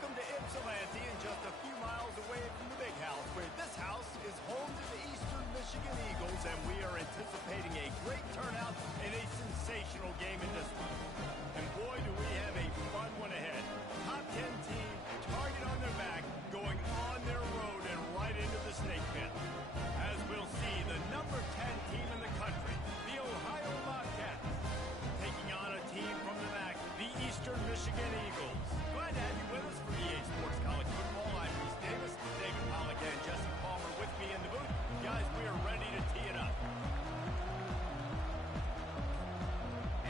Welcome to Ypsilanti, and just a few miles away from the Big House, where this house is home to the Eastern Michigan Eagles, and we are anticipating a great turnout and a sensational game in this one. And boy, do we have a fun one ahead. Top 10 team, target on their back, going on their road and right into the snake pit. As we'll see, the number 10 team in the country, the Ohio Bobcats, taking on a team from the MAC, the Eastern Michigan Eagles. Glad to have you with us for EA Sports College Football. I'm Reese Davis, David Pollack, and Jesse Palmer with me in the booth. Guys, we are ready to tee it up.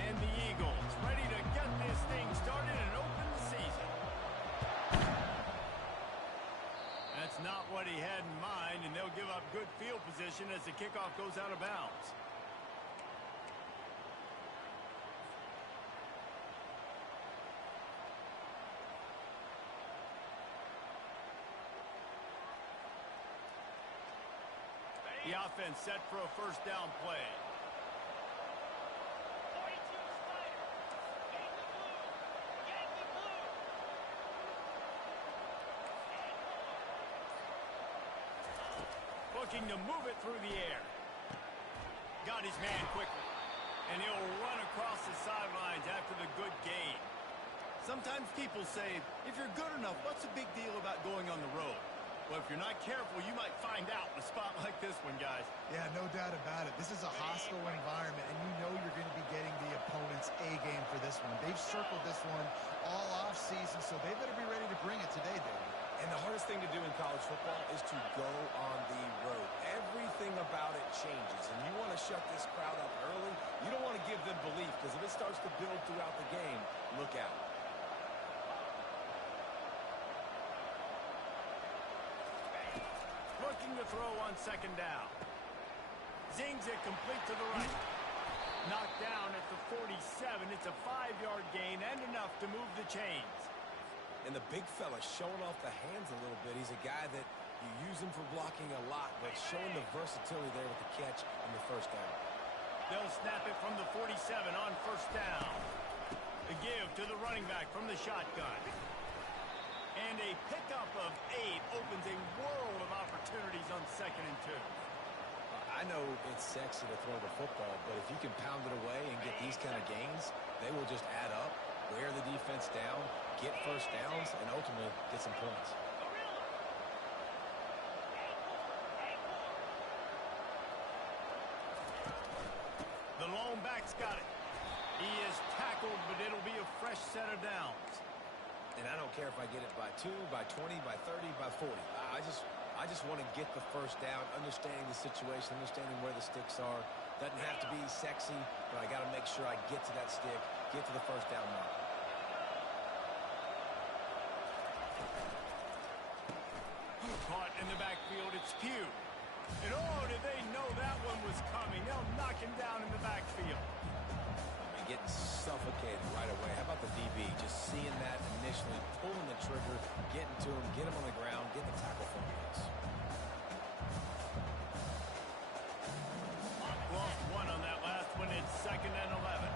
And the Eagles ready to get this thing started and open the season. That's not what he had in mind, and they'll give up good field position as the kickoff goes out of bounds. The offense set for a first down play. Looking to move it through the air. Got his man quickly. And he'll run across the sidelines after the good gain. Sometimes people say, if you're good enough, what's the big deal about going on the road? Well, if you're not careful, you might find out in a spot like this one, guys. Yeah, no doubt about it. This is a hostile environment, and you know you're going to be getting the opponent's A-game for this one. They've circled this one all off-season, so they better be ready to bring it today, David. And the hardest thing to do in college football is to go on the road. Everything about it changes, and you want to shut this crowd up early. You don't want to give them belief, because if it starts to build throughout the game, look out. Looking to throw on second down. Zings it complete to the right. Knocked down at the 47. It's a 5-yard gain and enough to move the chains. And the big fella showing off the hands a little bit. He's a guy that you use him for blocking a lot, but showing the versatility there with the catch and the first down. They'll snap it from the 47 on first down. The give to the running back from the shotgun. And a pickup of 8 opens a world of opportunities on 2nd and 2. I know it's sexy to throw the football, but if you can pound it away and get these kind of gains, they will just add up, wear the defense down, get first downs, and ultimately get some points. The lone back's got it. He is tackled, but it'll be a fresh set of downs. And I don't care if I get it by 2, by 20, by 30, by 40. I just want to get the first down, understanding the situation, understanding where the sticks are. Doesn't have to be sexy, but I got to make sure I get to that stick, get to the first down mark. Caught in the backfield, it's Pugh. And oh, did they know that one was coming? They'll knock him down in the backfield. Getting suffocated right away. How about the DB? Just seeing that initially, pulling the trigger, getting to him, get him on the ground, get the tackle for him. Lost one on that last one. It's 2nd and 11.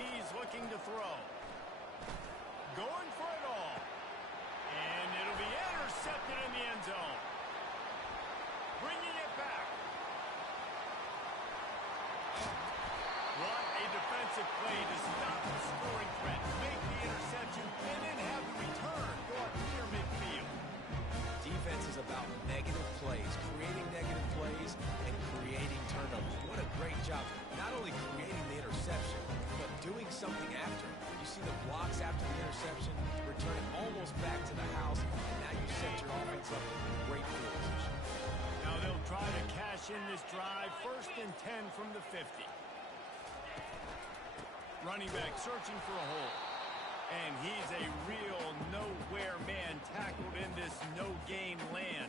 He's looking to throw. Going for it all. And it'll be intercepted in the end zone. Bringing it back. What a defensive play to stop the scoring threat. Make the interception and then have the return go up near midfield. Defense is about negative plays, creating negative plays, and creating turnovers. What a great job. Not only creating the interception, but doing something after it. You see the blocks after the interception, returning almost back to the house, and now you set your offense up in great field position. Now they'll try to cash in this drive. 1st and 10 from the 50. Running back searching for a hole. And he's a real nowhere man tackled in this no-gain land.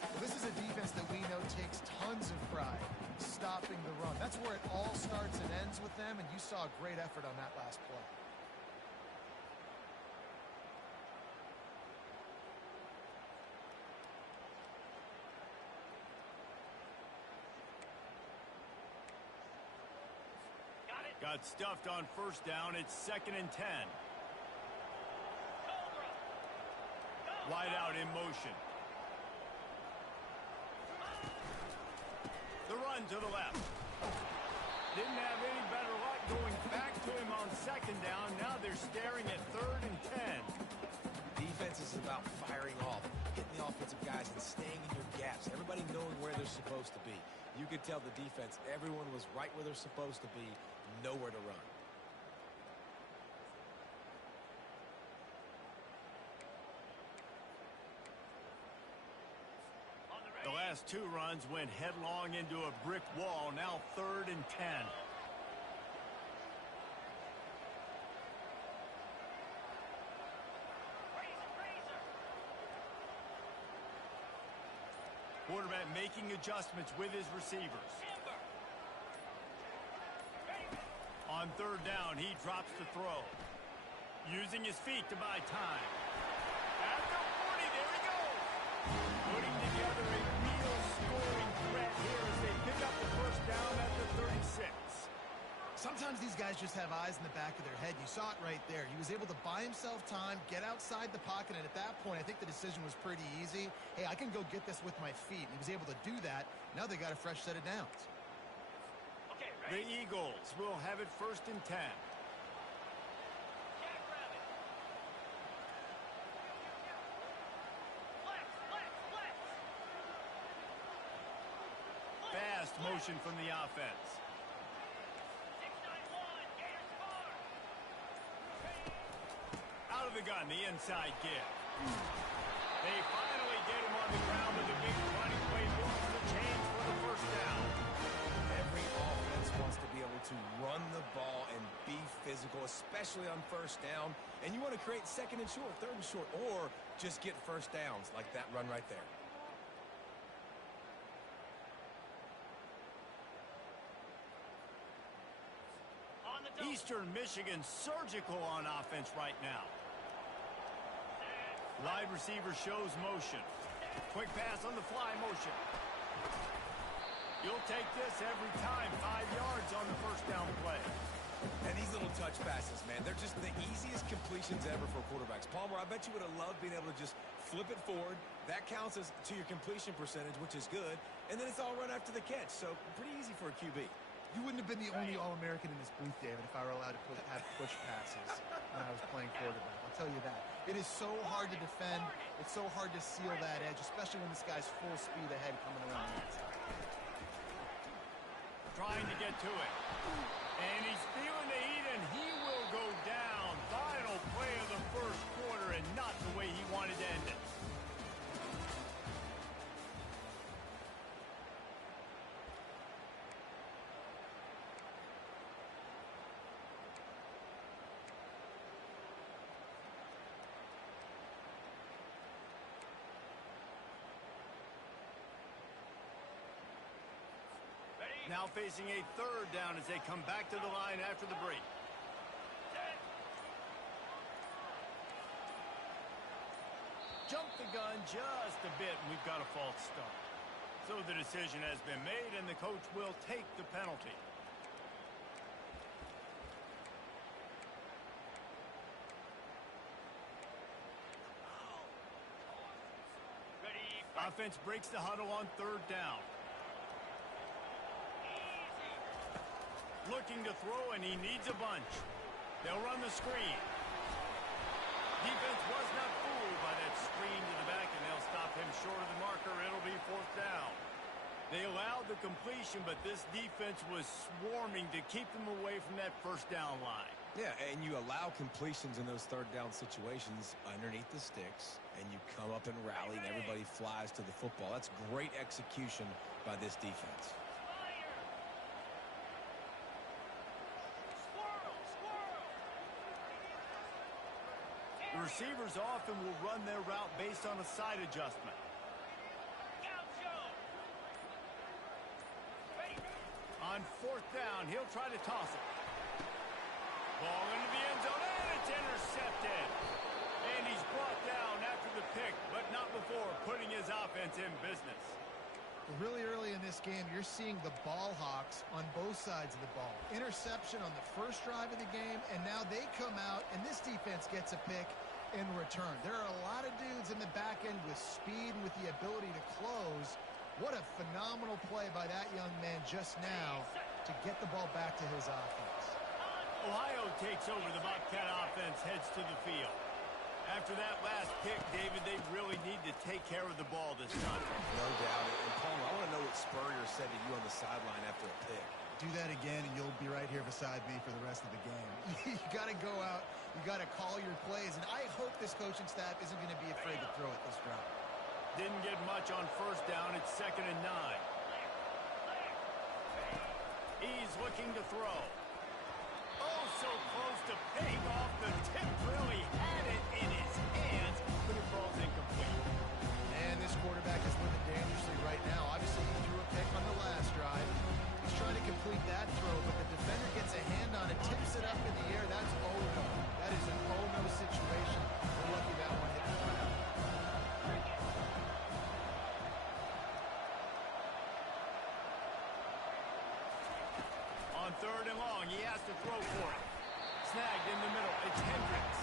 Well, this is a defense that we know takes tons of pride stopping the run. That's where it all starts and ends with them, and you saw a great effort on that last play. Got stuffed on first down. It's 2nd and 10. Wide out in motion. The run to the left. Didn't have any better luck going back to him on 2nd down. Now they're staring at 3rd and 10. Defense is about firing off, hitting the offensive guys and staying in your gaps. Everybody knowing where they're supposed to be. You could tell the defense, everyone was right where they're supposed to be, nowhere to run. The last 2 runs went headlong into a brick wall. Now 3rd and 10. Quarterback making adjustments with his receivers. On 3rd down, he drops the throw. Using his feet to buy time. At the 40, there he goes. Putting together a real scoring threat here as they pick up the first down at the 36. Sometimes these guys just have eyes in the back of their head. You saw it right there. He was able to buy himself time, get outside the pocket, and at that point, I think the decision was pretty easy. Hey, I can go get this with my feet. He was able to do that. Now they got a fresh set of downs. Okay, the Eagles will have it 1st and 10. Fast motion from the offense. Out of the gun, the inside give. They finally get him on the ground with a big running play. Moves the chains for the first down. Every offense wants to be able to run the ball and be physical, especially on first down. And you want to create 2nd and short, 3rd and short, or just get first downs like that run right there. Eastern Michigan surgical on offense right now. Wide receiver shows motion. Quick pass on the fly motion. You'll take this every time. 5 yards on the first down play. And these little touch passes, man, they're just the easiest completions ever for quarterbacks. Palmer, I bet you would have loved being able to just flip it forward. That counts as to your completion percentage, which is good. And then it's all run after the catch. So pretty easy for a QB. You wouldn't have been the only All-American in this booth, David, if I were allowed to have push passes when I was playing quarterback. I'll tell you that. It is so hard to defend. It's so hard to seal that edge, especially when this guy's full speed ahead coming around the outside. Trying to get to it. And he's feeling the heat, and he will go down. Final play of the first quarter, and not the way he wanted to end it. Now facing a 3rd down as they come back to the line after the break. Jump the gun just a bit, and we've got a false start. So the decision has been made, and the coach will take the penalty. Offense breaks the huddle on 3rd down. Looking to throw, and he needs a bunch. They'll run the screen. Defense was not fooled by that screen to the back, and they'll stop him short of the marker. It'll be 4th down. They allowed the completion, but this defense was swarming to keep them away from that first down line. Yeah, and you allow completions in those 3rd down situations underneath the sticks, and you come up and rally, and everybody flies to the football. That's great execution by this defense. The receivers often will run their route based on a side adjustment. On 4th down, he'll try to toss it. Ball into the end zone, and it's intercepted. And he's brought down after the pick, but not before putting his offense in business. Really early in this game, you're seeing the ball hawks on both sides of the ball. Interception on the first drive of the game, and now they come out, and this defense gets a pick in return. There are a lot of dudes in the back end with speed and with the ability to close. What a phenomenal play by that young man just now to get the ball back to his offense. Ohio takes over. The Bobcat offense heads to the field. After that last pick, David, they really need to take care of the ball this time. No doubt. And Paul, I want to know what Spurrier said to you on the sideline after a pick. Do that again, and you'll be right here beside me for the rest of the game. You got to go out. You got to call your plays, and I hope this coaching staff isn't going to be afraid to throw it this drive. Didn't get much on first down. It's 2nd and 9. He's looking to throw. Oh, so close to paying off. The tip really had it in his hands, but it falls incomplete. And this quarterback is living dangerously right now. Obviously, he threw a pick on the last drive. He's trying to complete that throw, but the defender gets a hand on it, tips it up in the air. That's oh-no. That is an oh-no situation. We're lucky that one hit the ground. On 3rd and long, he has to throw for it. Snagged in the middle. It's Hendricks.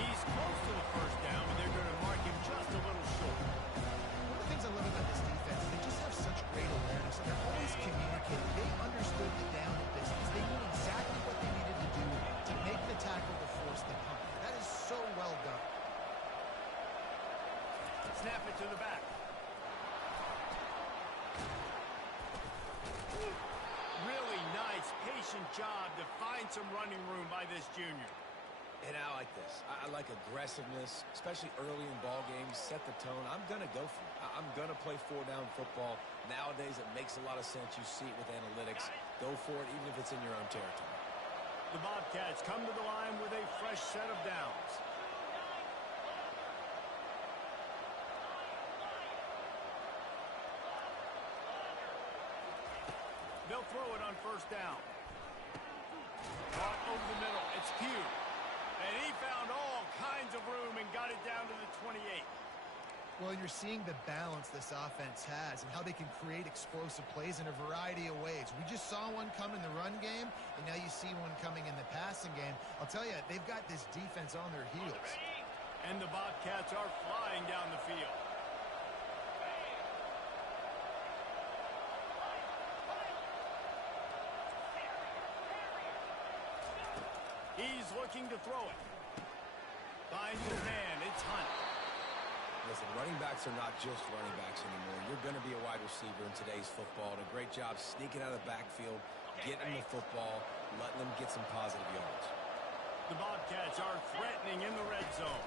He's close to the first down, but they're going to mark him just a little short. One of the things I love about this defense, they just have such great awareness, and they're always communicating. They understood the down and distance. They knew exactly what they needed to do to make the tackle to force the punt. That is so well done. Snap it to the back. Really nice, patient job to find some running room by this junior. And I like this. I like aggressiveness, especially early in ball games. Set the tone. I'm going to go for it. I'm going to play 4-down football. Nowadays, it makes a lot of sense. You see it with analytics. Go for it, even if it's in your own territory. The Bobcats come to the line with a fresh set of downs. They'll throw it on first down. Caught over the middle. It's Pugh. And he found all kinds of room and got it down to the 28. Well, you're seeing the balance this offense has and how they can create explosive plays in a variety of ways. We just saw one come in the run game, and now you see one coming in the passing game. I'll tell you, they've got this defense on their heels. And the Bobcats are flying down the field. He's looking to throw it. Finds his man. It's Hunt. Listen, running backs are not just running backs anymore. You're going to be a wide receiver in today's football. And a great job sneaking out of the backfield, getting the football, letting them get some positive yards. The Bobcats are threatening in the red zone.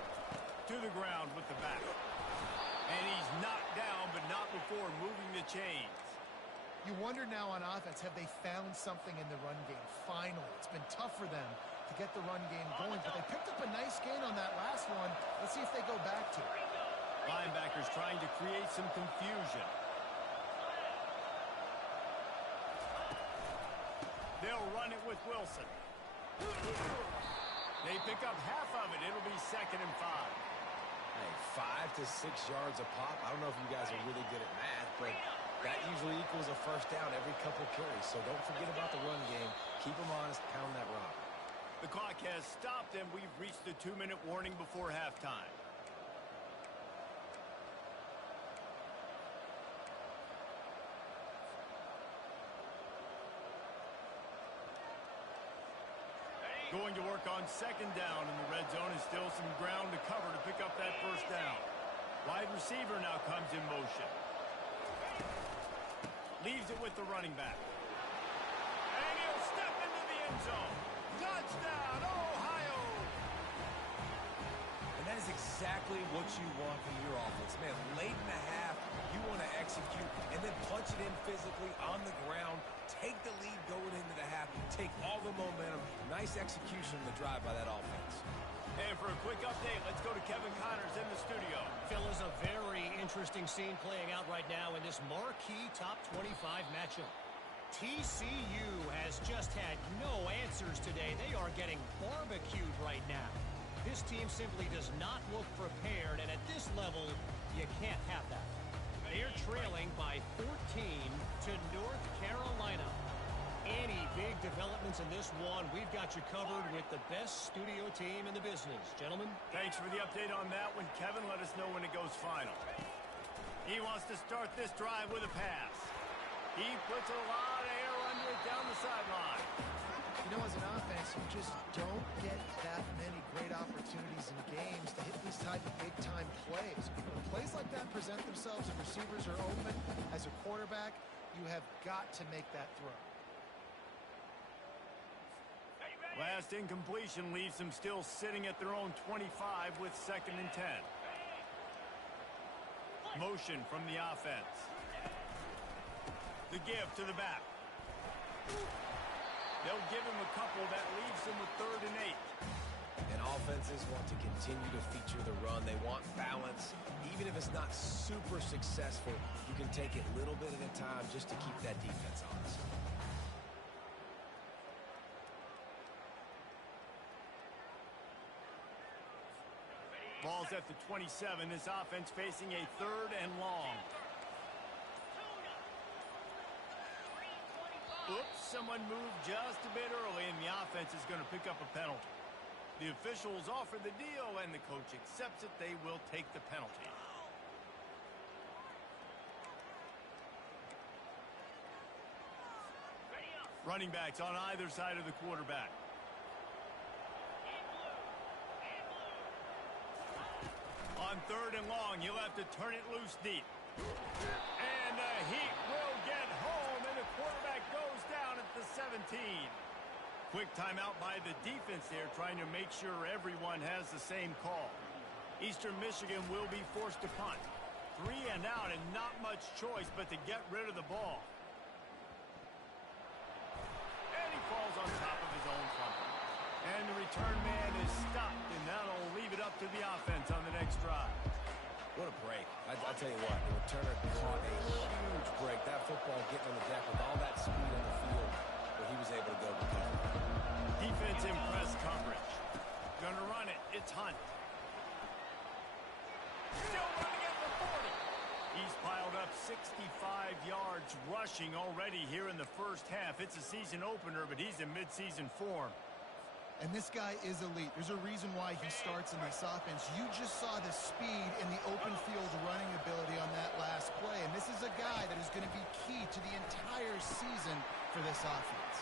To the ground with the back. And he's knocked down, but not before moving the chains. You wonder now on offense, have they found something in the run game? Finally, it's been tough for them to get the run game going, but they picked up a nice gain on that last one. Let's see if they go back to it. Linebackers trying to create some confusion. They'll run it with Wilson. They pick up half of it. It'll be 2nd and 5. Hey, 5 to 6 yards a pop. I don't know if you guys are really good at math, but that usually equals a first down every couple carries. So don't forget about the run game. Keep them honest. Pound that rock. The clock has stopped, and we've reached the 2-minute warning before halftime. Going to work on 2nd down in the red zone, and still some ground to cover to pick up that first down. Wide receiver now comes in motion. Leaves it with the running back. And he'll step into the end zone. Touchdown, Ohio! And that is exactly what you want from your offense. Man, late in the half, you want to execute and then punch it in physically on the ground. Take the lead going into the half. Take all the momentum. Nice execution in the drive by that offense. And for a quick update, let's go to Kevin Connors in the studio. Phil, is a very interesting scene playing out right now in this marquee top 25 matchup. TCU has just had no answers today. They are getting barbecued right now. This team simply does not look prepared, and at this level, you can't have that. They're trailing trailing by 14 to North Carolina. Any big developments in this one, we've got you covered with the best studio team in the business. Gentlemen? Thanks for the update on that one, Kevin. Let us know when it goes final. He wants to start this drive with a pass. He puts a lot of air under it down the sideline. You know, as an offense, you just don't get that many great opportunities in games to hit these type of big-time plays. When plays like that present themselves and receivers are open, as a quarterback, you have got to make that throw. Last incompletion leaves them still sitting at their own 25 with 2nd and 10. Motion from the offense. The give to the back. They'll give him a couple. That leaves him with 3rd and 8. And offenses want to continue to feature the run. They want balance. Even if it's not super successful, you can take it little bit at a time just to keep that defense honest. Ball's at the 27. This offense facing a 3rd and long. Oops, someone moved just a bit early, and the offense is going to pick up a penalty. The officials offer the deal, and the coach accepts it. They will take the penalty. Running backs on either side of the quarterback. On 3rd and long, he'll have to turn it loose deep. And the Heat will get home, and the quarterback goes down at the 17. Quick timeout by the defense there, trying to make sure everyone has the same call. Eastern Michigan will be forced to punt. 3 and out, and not much choice but to get rid of the ball. And he falls on top of his own fumble. And the return man is stopped, and that'll leave it up to the offense on the next drive. What a break. I'll tell you what, the returner caught a huge break. That football getting on the deck with all that speed on the field, but he was able to go recover. Defense in press coverage. Gonna run it. It's Hunt. Still running at the 40. He's piled up 65 yards rushing already here in the first half. It's a season opener, but he's in midseason form. And this guy is elite. There's a reason why he starts in this offense. You just saw the speed and the open field running ability on that last play. And this is a guy that is going to be key to the entire season for this offense.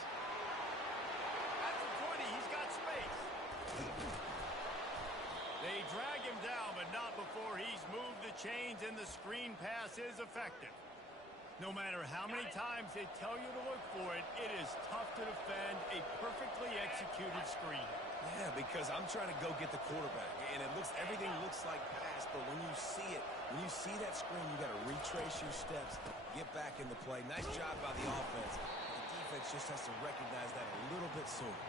At the 20, he's got space. They drag him down, but not before he's moved the chains, and the screen pass is effective. No matter how many times they tell you to look for it, it is tough to defend a perfectly executed screen. Yeah, because I'm trying to go get the quarterback, and everything looks like pass, but when you see that screen, you got to retrace your steps, get back in the play. Nice job by the offense. The defense just has to recognize that a little bit sooner.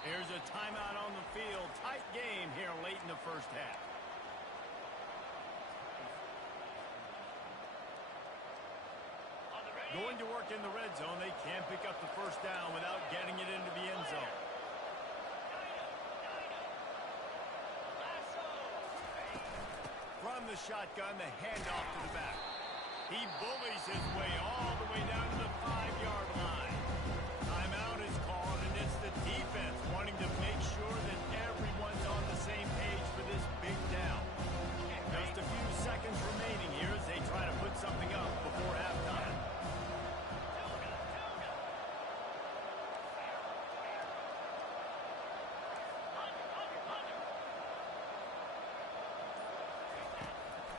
Here's a timeout on the field. Tight game here late in the first half. Going to work in the red zone. They can't pick up the first down without getting it into the end zone. From the shotgun, the handoff to the back. He bullies his way all the way down to the 5-yard line. Timeout is called, and it's the defense wanting to make sure that everyone's on the same page for this big down. Just a few seconds remaining here as they try to put something up before halftime.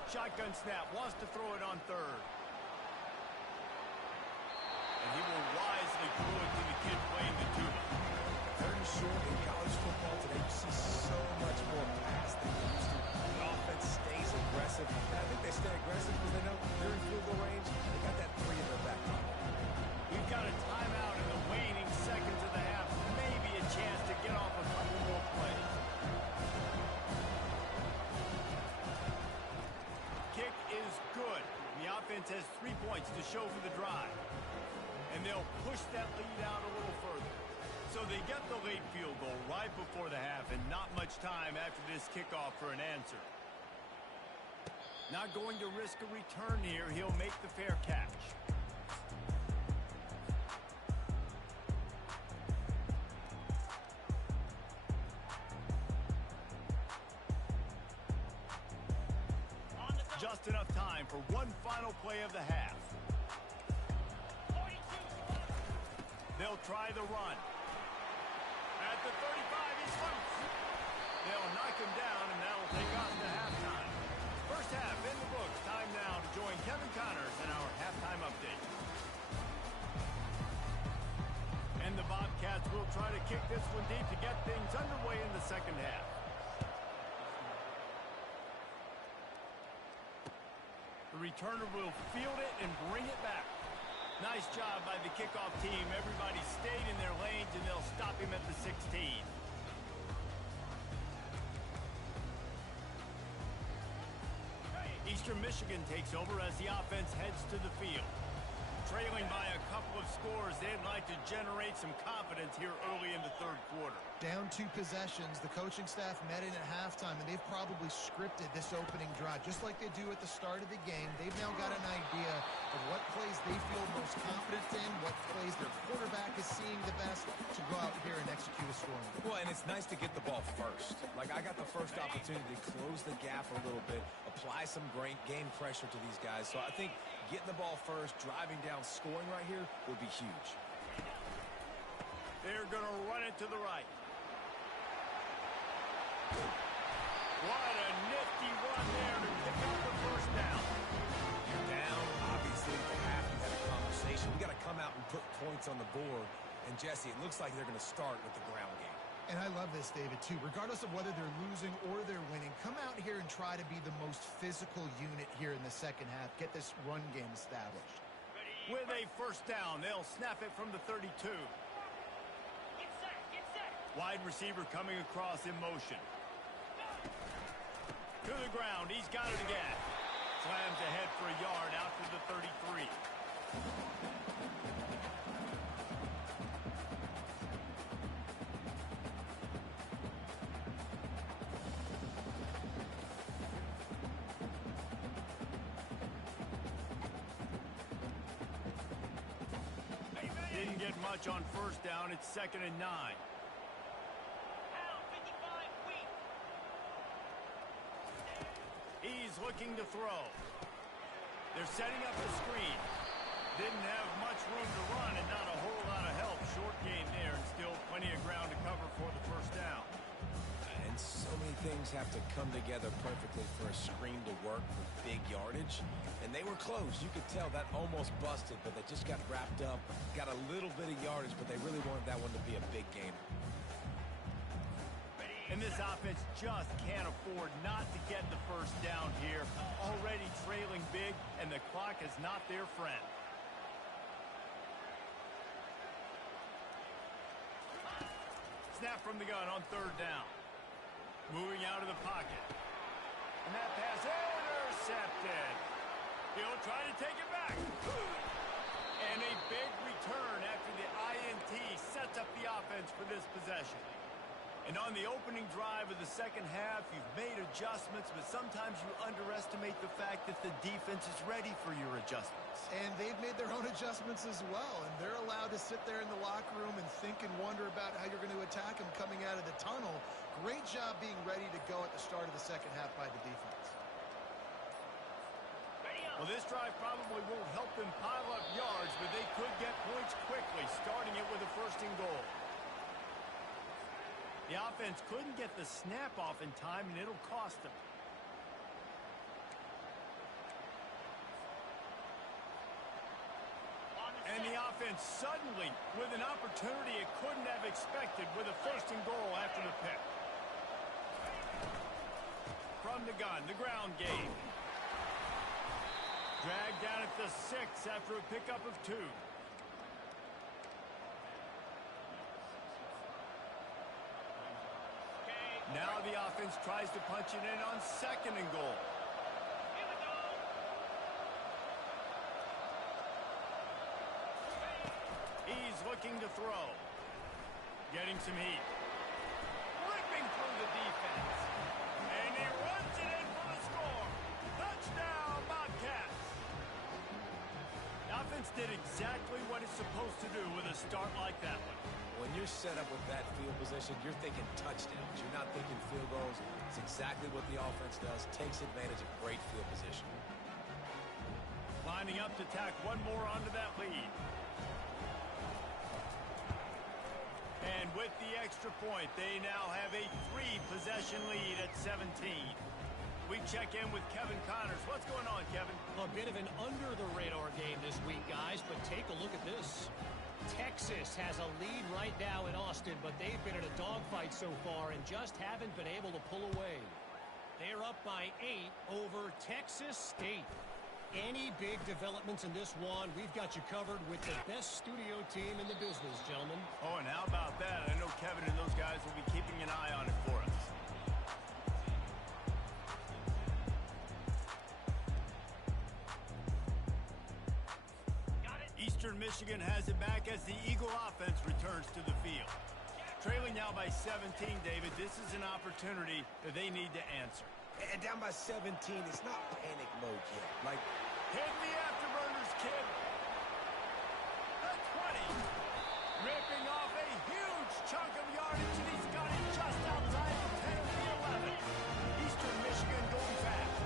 Shotgun snap, wants to throw it on 3rd. And he will wisely throw it to the kid playing the tuba. 3rd and short in college football today, you see so much more pass than you used to. The offense stays aggressive, and I think they stay aggressive because they know they're in field goal range. They got that 3 in their back pocket. We've got a timeout in the waning seconds of the half. Maybe a chance to get off a couple more plays. Kick is good. The offense has 3 points to show for the drive. And they'll push that lead out a little further. So they get the late field goal right before the half, and not much time after this kickoff for an answer. Not going to risk a return here. He'll make the fair catch. Just enough time for one final play of the half. They'll try the run. At the 35, he's loose. They'll knock him down, and that'll take us to halftime. First half in the books. Time now to join Kevin Connors in our halftime update. And the Bobcats will try to kick this one deep to get things underway in the second half. The returner will field it and bring it back. Nice job by the kickoff team. Everybody stayed in their lanes, and they'll stop him at the 16. Eastern Michigan takes over as the offense heads to the field. Trailing by a couple of scores, they'd like to generate some confidence here early in the third quarter. Down 2 possessions, the coaching staff met in at halftime, and they've probably scripted this opening drive. Just like they do at the start of the game, they've now got an idea of what plays they feel most confident in, what plays their quarterback is seeing the best to go out here and execute a scoring. Well, and it's nice to get the ball first. Like, I got the first opportunity to close the gap a little bit, apply some great game pressure to these guys. So I think getting the ball first, driving down, scoring right here would be huge. They're going to run it to the right. What a nifty run there to pick up the first down. You're down, obviously, at the half. You had a conversation. We got to come out and put points on the board. And, Jesse, it looks like they're going to start with the ground game. And I love this, David, too. Regardless of whether they're losing or they're winning, come out here and try to be the most physical unit here in the second half. Get this run game established. With a first down, they'll snap it from the 32. Wide receiver coming across in motion. To the ground, he's got it again. Slams ahead for a yard out to the 33. Didn't get much on first down. It's 2nd and 9. He's looking to throw. They're setting up the screen. Didn't have much room to run and not a whole lot of help. Short game there and still plenty of ground to cover for the first down. And so many things have to come together perfectly for a screen to work with big yardage. And they were close. You could tell that almost busted, but they just got wrapped up, got a little bit of yardage, but they really wanted that one to be a big game. And this offense just can't afford not to get the first down here. Already trailing big, and the clock is not their friend. Snap from the gun on 3rd down. Moving out of the pocket. And that pass intercepted. He'll try to take it back. And a big return after the INT sets up the offense for this possession. And on the opening drive of the second half, you've made adjustments, but sometimes you underestimate the fact that the defense is ready for your adjustments. And they've made their own adjustments as well, and they're allowed to sit there in the locker room and think and wonder about how you're going to attack them coming out of the tunnel. Great job being ready to go at the start of the second half by the defense. Well, this drive probably won't help them pile up yards, but they could get points quickly, starting it with a 1st and goal. The offense couldn't get the snap off in time, and it'll cost them. And the offense suddenly, with an opportunity it couldn't have expected, with a 1st and goal after the pick. From the gun, the ground game. Dragged down at the 6 after a pickup of 2. Now the offense tries to punch it in on 2nd and goal. He's looking to throw. Getting some heat. Ripping through the defense. And he runs it in for the score. Touchdown! defense did exactly what it's supposed to do with a start like that one. When you're set up with that field position, you're thinking touchdowns. You're not thinking field goals. It's exactly what the offense does. Takes advantage of great field position. Lining up to tack one more onto that lead. And with the extra point, they now have a 3-possession lead at 17. We check in with Kevin Connors. What's going on, Kevin? A bit of an under-the-radar game this week, guys, but take a look at this. Texas has a lead right now in Austin, but they've been in a dogfight so far and just haven't been able to pull away. They're up by 8 over Texas State. Any big developments in this one, we've got you covered with the best studio team in the business, gentlemen. Oh, and how about that? I know Kevin and those guys will be keeping an eye on it for us. Eastern Michigan has it back as the Eagle offense returns to the field. Trailing now by 17, David, this is an opportunity that they need to answer. And down by 17, it's not panic mode yet. Like, hit the afterburners, kid. The 20. Ripping off a huge chunk of yardage, and he's got it just outside the 10 of the 11. Eastern Michigan going fast.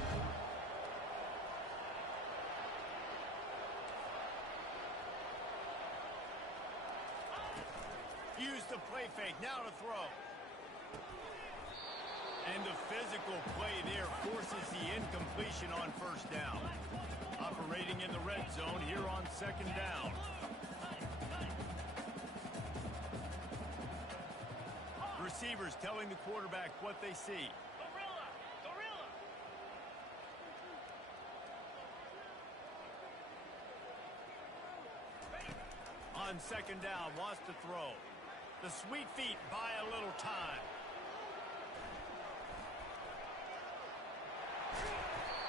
Use the play fake, now to throw. And the physical play there forces the incompletion on first down. Operating in the red zone here on second down. Receivers telling the quarterback what they see. Gorilla! Gorilla! On second down, wants to throw. The sweet feet buy a little time.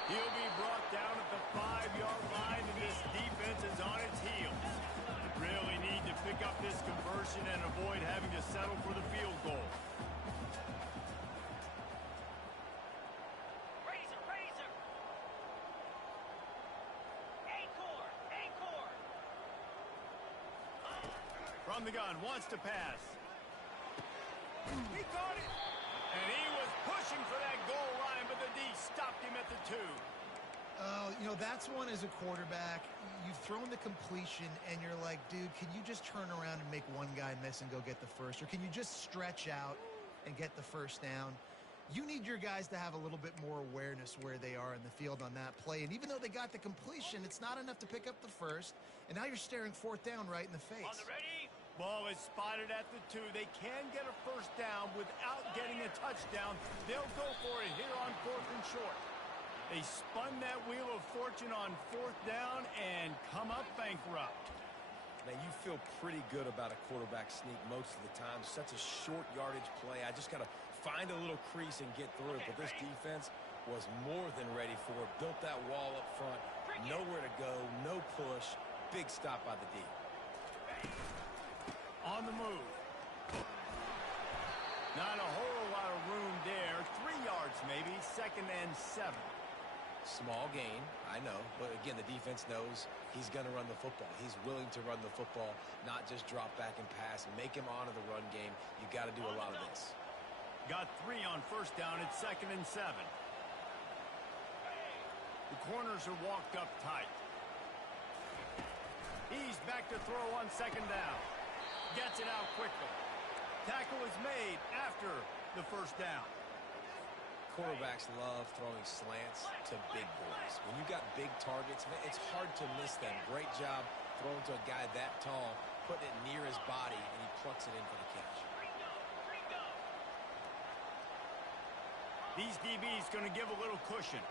He'll be brought down at the 5-yard line, and this defense is on its heels. Really need to pick up this conversion and avoid having to settle for the field goal. Razor! Razor! Acorn! Acorn! From the gun, wants to pass. He caught it! And he was pushing for that goal line, but the D stopped him at the 2. You know, that's one as a quarterback. You've thrown the completion, and you're like, dude, can you just turn around and make one guy miss and go get the first? Or can you just stretch out and get the first down? You need your guys to have a little bit more awareness where they are in the field on that play. And even though they got the completion, it's not enough to pick up the first. And now you're staring fourth down right in the face. On the ready? Ball is spotted at the 2. They can get a first down without getting a touchdown. They'll go for it here on 4th and short. They spun that wheel of fortune on 4th down and come up bankrupt. man, you feel pretty good about a quarterback sneak most of the time. Such a short yardage play. I just got to find a little crease and get through it. But this defense was more than ready for it. Built that wall up front. Nowhere to go. No push. Big stop by the D. On the move. Not a whole lot of room there. 3 yards maybe. 2nd and 7. Small gain, I know. But again, the defense knows he's going to run the football. He's willing to run the football, not just drop back and pass. Make him honor the run game. You got to do a lot of this. Got 3 on first down at 2nd and 7. The corners are walked up tight. He's back to throw on 2nd down. Gets it out quickly. Tackle is made after the first down. Quarterbacks love throwing slants to big boys. When you got big targets, man, it's hard to miss them. Great job throwing to a guy that tall, putting it near his body, and he plucks it in for the catch. These DBs going to give a little cushion.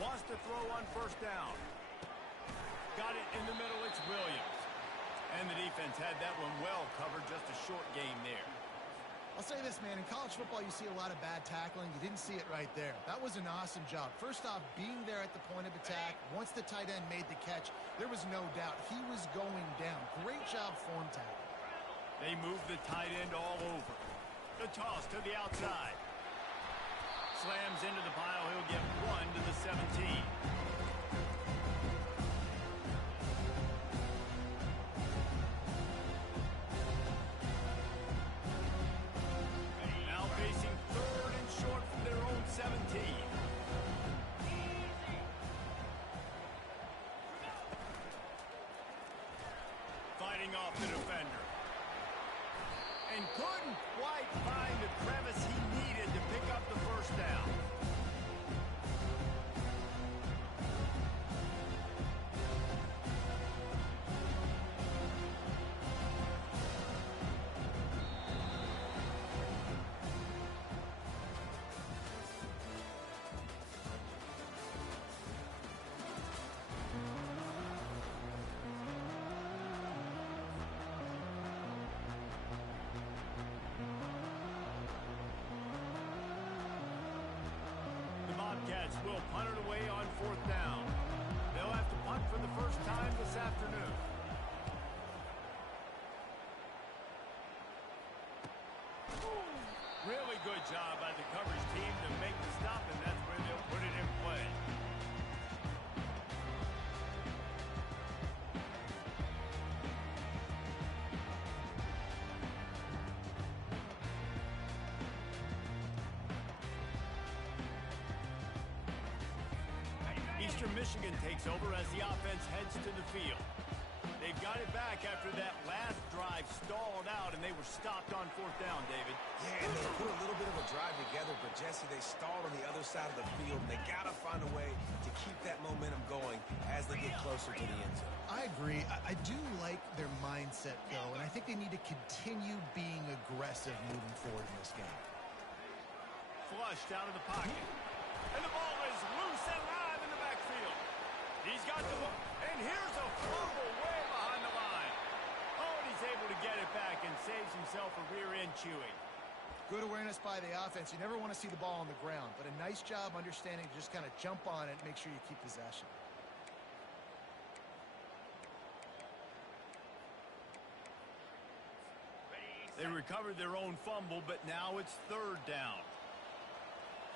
Wants to throw on first down. Got it in the middle. It's Williams. And the defense had that one well covered. Just a short game there. I'll say this, man. In college football, you see a lot of bad tackling. You didn't see it right there. That was an awesome job. First off, being there at the point of attack. Once the tight end made the catch, there was no doubt he was going down. Great job form tackling. They move the tight end all over. The toss to the outside. Slams into the pile. He'll get 1 to the 17. Now facing 3rd and short from their own 17. Fighting off the defender. And couldn't quite find the crevice he needed to pick up the first down. Bobcats will punt it away on 4th down. They'll have to punt for the first time this afternoon. Really good job by the coverage team to make the stop, and that's where they'll put it in play. Eastern Michigan takes over as the offense heads to the field. They've got it back after that last drive stalled out, and they were stopped on 4th down, David. Yeah, and they put a little bit of a drive together, but Jesse, they stalled on the other side of the field, and they got to find a way to keep that momentum going as they get closer to the end zone. I agree. I do like their mindset, though, and I think they need to continue being aggressive moving forward in this game. Flushed out of the pocket. And the ball is loose and live in the backfield. He's got the ball. And here's a fumble way behind the line. Oh, and he's able to get it back and saves himself a rear end chewing. Good awareness by the offense. You never want to see the ball on the ground, but a nice job understanding to just kind of jump on it and make sure you keep possession. They recovered their own fumble, but now it's 3rd down.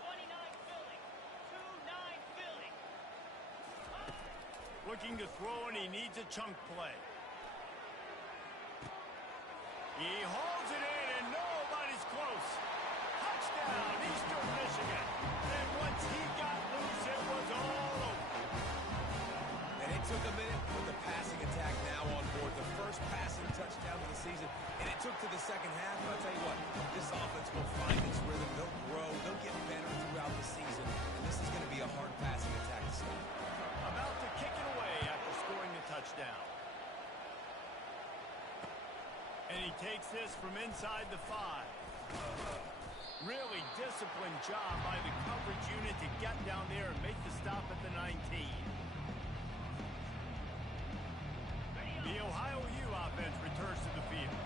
29 Philly. 2-9 Philly. Looking to throw, and he needs a chunk play. He holds it in, and nobody's close. Touchdown, Eastern Michigan. And once he got loose, it was all over. And it took a minute, but the passing attack now on board. The first passing touchdown of the season, and it took to the second half. But I'll tell you what, this offense will find its rhythm. They'll grow. They'll get better throughout the season. And this is going to be a hard passing attack to stop. About to kick it away after scoring the touchdown. And he takes this from inside the 5. Really disciplined job by the coverage unit to get down there and make the stop at the 19. The Ohio U offense returns to the field.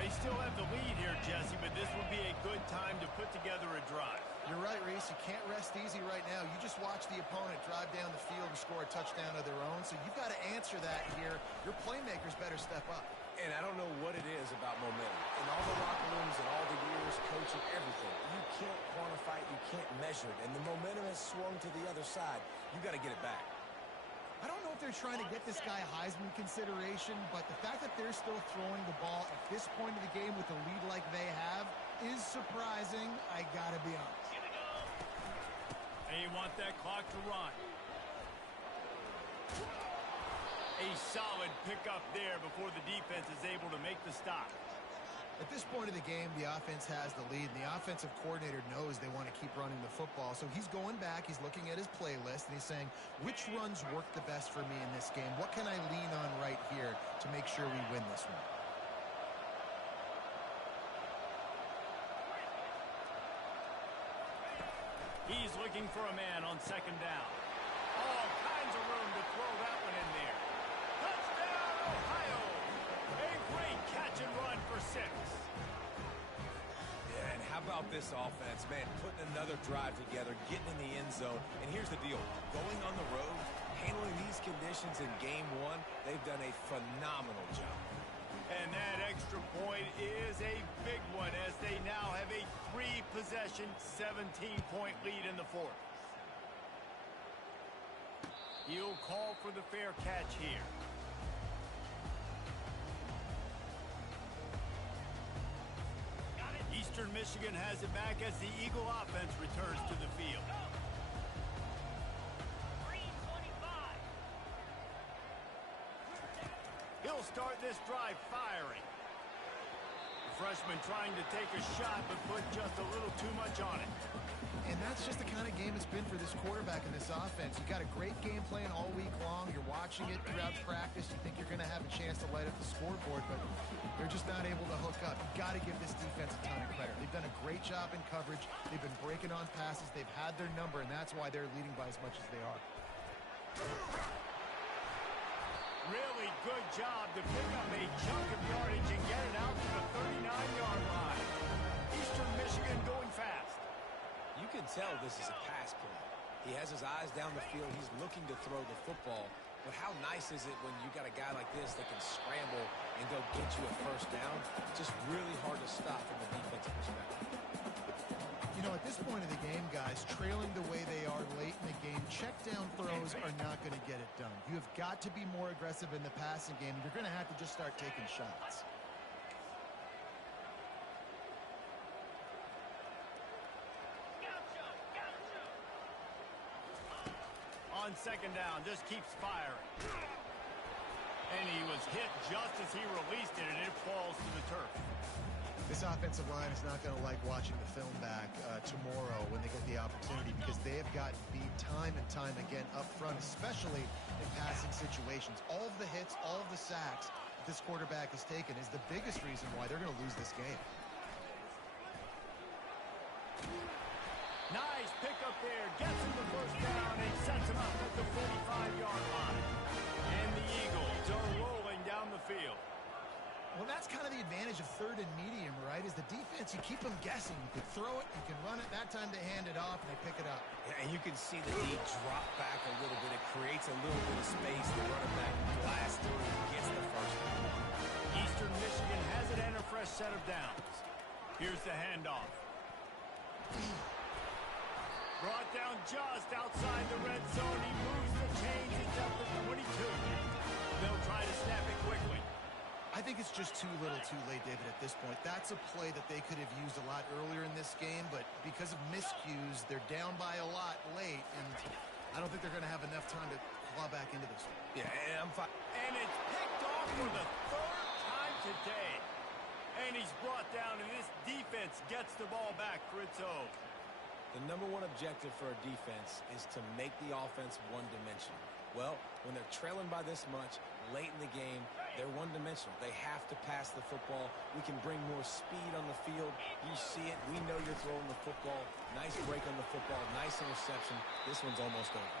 They still have the lead here, Jesse, but this would be a good time to put together a drive. You're right, Reese. You can't rest easy right now. You just watch the opponent drive down the field and score a touchdown of their own, so you've got to answer that here. Your playmakers better step up. And I don't know what it is about momentum. In all the locker rooms and all the years, coaching, everything, you can't quantify it, you can't measure it. And the momentum has swung to the other side. You got to get it back. I don't know if they're trying to get this guy Heisman consideration, but the fact that they're still throwing the ball at this point of the game with a lead like they have is surprising, I gotta be honest. And you want that clock to run. A solid pickup there before the defense is able to make the stop. At this point of the game, the offense has the lead, and the offensive coordinator knows they want to keep running the football. So he's going back, he's looking at his playlist, and he's saying, which runs work the best for me in this game? What can I lean on right here to make sure we win this one? He's looking for a man on 2nd down. All kinds of room to throw that one in there. Touchdown, Ohio! A great catch and run for 6. Yeah, and how about this offense, man, putting another drive together, getting in the end zone. And here's the deal, going on the road, handling these conditions in game 1, they've done a phenomenal job. And that extra point is a big one as they now have a 3-possession, 17-point lead in the fourth. He'll call for the fair catch here. Eastern Michigan has it back as the Eagle offense returns to the field. He'll start this drive firing. The freshman trying to take a shot, but put just a little too much on it. And that's just the kind of game it's been for this quarterback in this offense. You got a great game plan all week long. You're watching it throughout practice. You think you're going to have a chance to light up the scoreboard, but they're just not able to hook up. You got to give this defense a ton of credit. They've done a great job in coverage. They've been breaking on passes. They've had their number, and that's why they're leading by as much as they are. Really good job to pick up a chunk of yardage and get it out to the 39-yard line. Eastern Michigan going fast. You can tell this is a pass play. He has his eyes down the field. He's looking to throw the football. But how nice is it when you got a guy like this that can scramble and go get you a first down? It's just really hard to stop from a defensive perspective. You know, at this point in the game, guys, trailing the way they are late in the game, check down throws are not going to get it done. You have got to be more aggressive in the passing game. You're going to have to just start taking shots. On second down, just keeps firing. And he was hit just as he released it, and it falls to the turf. This offensive line is not going to like watching the film back tomorrow when they get the opportunity, because they have gotten beat time and time again up front, especially in passing situations. All of the hits, all of the sacks that this quarterback has taken is the biggest reason why they're going to lose this game. Nice pickup there. Gets him the first down and sets him up at the 45-yard line. And the Eagles are rolling down the field. Well, that's kind of the advantage of third and medium, right? Is the defense, you keep them guessing. You can throw it, you can run it. That time they hand it off and they pick it up. Yeah, and you can see the D drop back a little bit. It creates a little bit of space. The running back blasts through and gets the first down. Eastern Michigan has it and a fresh set of downs. Here's the handoff. Brought down just outside the red zone. He moves the chains. It's up to 22. They'll try to snap it quickly. I think it's just too little too late, David, at this point. That's a play that they could have used a lot earlier in this game, but because of miscues, they're down by a lot late, and I don't think they're going to have enough time to claw back into this one. Yeah, and I'm fine. And it's picked off for the third time today. And he's brought down, and this defense gets the ball back for its own. The number one objective for a defense is to make the offense one-dimensional. Well, when they're trailing by this much, late in the game, they're one-dimensional. They have to pass the football. We can bring more speed on the field. You see it. We know you're throwing the football. Nice break on the football. Nice interception. This one's almost over.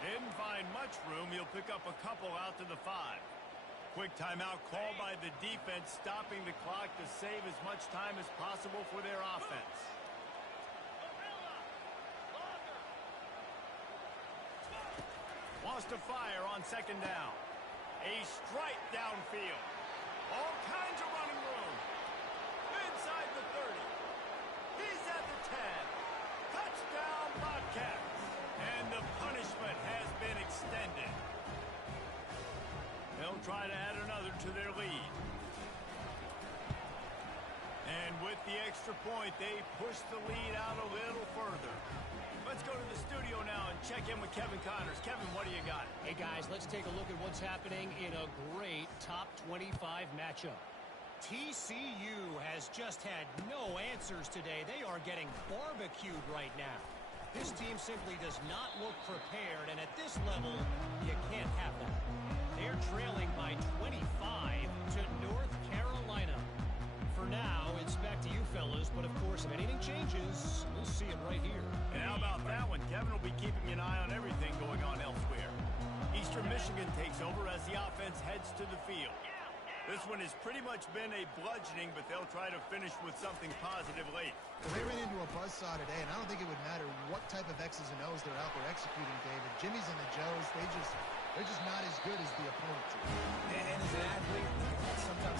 Didn't find much room. He'll pick up a couple out to the 5. Quick timeout called by the defense, stopping the clock to save as much time as possible for their offense. Wants to fire on second down. A strike downfield. All kinds of running room. Inside the 30. He's at the 10. Touchdown, Bobcats. And the punishment has been extended. They'll try to add another to their lead. And with the extra point, they push the lead out a little further. Let's go to the studio now and check in with Kevin Connors. Kevin, what do you got? Hey, guys, let's take a look at what's happening in a great top 25 matchup. TCU has just had no answers today. They are getting barbecued right now. This team simply does not look prepared, and at this level, you can't have that. They're trailing by 25 to North Carolina. For now, it's back to you fellas, but of course, if anything changes, we'll see it right here. And how about that one? Kevin will be keeping an eye on everything going on elsewhere. Eastern Michigan takes over as the offense heads to the field. This one has pretty much been a bludgeoning, but they'll try to finish with something positive late. Well, they ran into a buzzsaw today, and I don't think it would matter what type of X's and O's they're out there executing, David. Jimmy's and the Joes, they're just not as good as the opponent team. And as an athlete, sometimes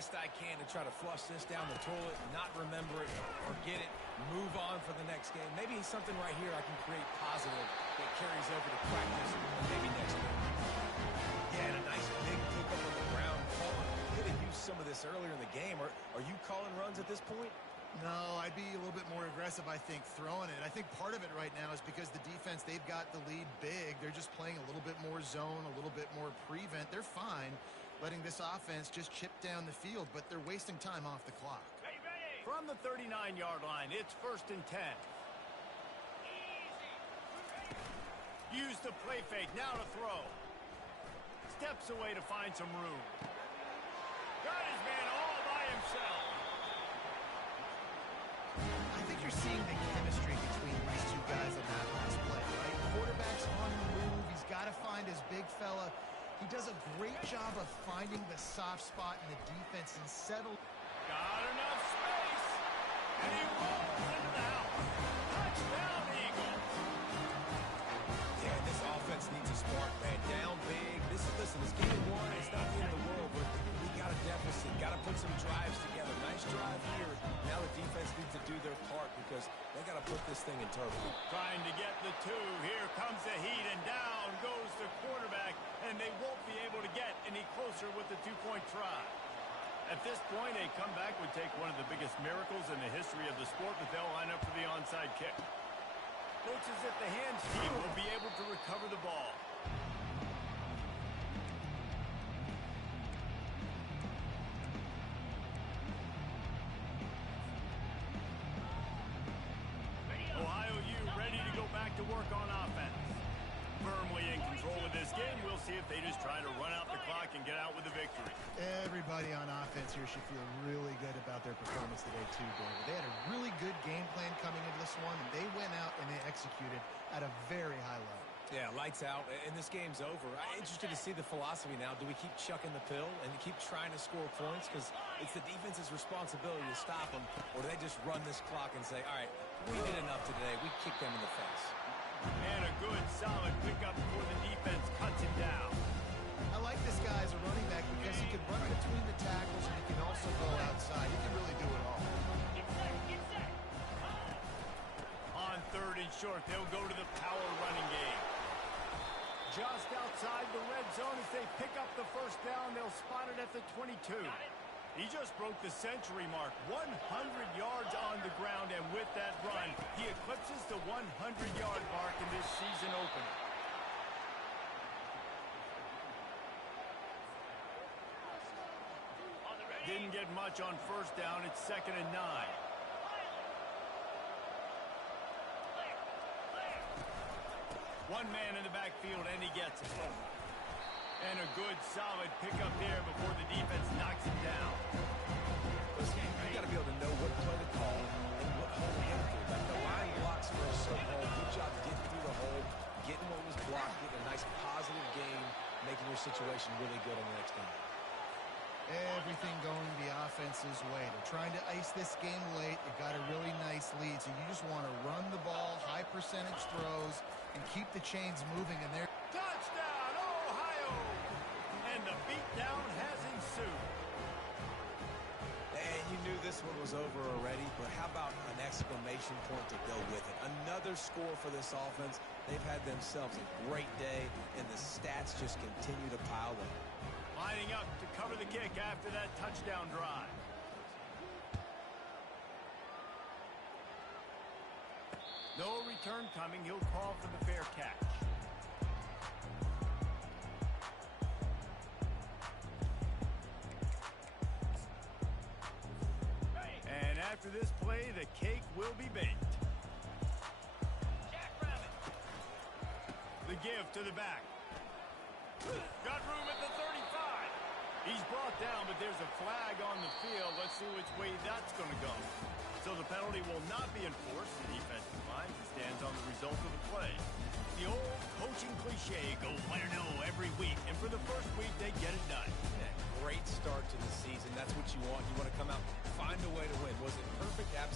best I can to try to flush this down the toilet, not remember it, forget it, move on for the next game. Maybe something right here I can create positive that carries over to practice and maybe next week. Yeah, and a nice big pickup on the ground. Colin could have used some of this earlier in the game. Are you calling runs at this point? No, I'd be a little bit more aggressive, I think, throwing it. I think part of it right now is because the defense, they've got the lead big. They're just playing a little bit more zone, a little bit more prevent. They're fine letting this offense just chip down the field, but they're wasting time off the clock. Ready, ready. From the 39-yard line, it's 1st and 10. Easy. Use the play fake, now to throw. Steps away to find some room. Got his man all by himself. I think you're seeing the chemistry between these two guys on that last play, right? Quarterback's on the move. He's got to find his big fella. He does a great job of finding the soft spot in the defense and settle. Got enough space. And he rolls into the house. Touchdown, Eagles. Yeah, this offense needs a spark, man. Down big. Listen, it's game one. It's not the end of the world, but we got a deficit. Got to put some drives together. Nice drive here. Now the defense needs to do their part because they got to put this thing in turbo. Trying to get the 2. Here comes the heat, and down goes the quarterback, and they won't be able to get any closer with the 2-point try. At this point, a comeback would take one of the biggest miracles in the history of the sport, but they'll line up for the onside kick. Looks as if the hands team will be able to recover the ball. Ohio U ready to go back to work on offense. Firmly in control of this game. We'll see if they just try to run out the clock and get out with a victory. Everybody on offense here should feel really good about their performance today, too, David. They had a really good game plan coming into this one, and they went out and they executed at a very high level. Yeah, lights out, and this game's over. I'm interested to see the philosophy now. Do we keep chucking the pill and keep trying to score points? Because it's the defense's responsibility to stop them, or do they just run this clock and say, all right, we did enough today. We kicked them in the face. And a good, solid pickup before the defense cuts him down. I like this guy as a running back because he can run between the tackles and he can also go outside. He can really do it all. Get set, get set. On 3rd and short, they'll go to the power running game. Just outside the red zone as they pick up the 1st down. They'll spot it at the 22. He just broke the century mark. 100 yards on the ground, and with that run, he eclipses the 100-yard mark in this season opener. On the ready. Didn't get much on 1st down. It's 2nd and 9. Clear, clear. One man in the backfield, and he gets it. And a good, solid pickup there before the defense knocks him down. Listen, you got to be able to know what play to call and what hole to get through. Like the line blocks for a certain hole. Good job getting through the hole, getting what was blocked, getting a nice positive gain, making your situation really good on the next game. Everything going the offense's way. They're trying to ice this game late. They've got a really nice lead, so you just want to run the ball, high percentage throws, and keep the chains moving. And they're Touchdown, Ohio! And the beatdown has ensued. And you knew this one was over already, but how about an exclamation point to go with it? Another score for this offense. They've had themselves a great day, and the stats just continue to pile up. Lining up to cover the kick after that touchdown drive. No return coming. He'll call for the fair catch. And after this play, the cake will be baked. Jackrabbit. The give to the back. Got room at the 35. He's brought down, but there's a flag on the field. Let's see which way that's going to go. So the penalty will not be enforced. The defensive line stands on the result of the play. The old coaching cliche, go win or no every week. And for the first week, they get it done. Yeah, great start to the season. That's what you want. You want to come out, find a way to win. Was it perfect? Absolutely.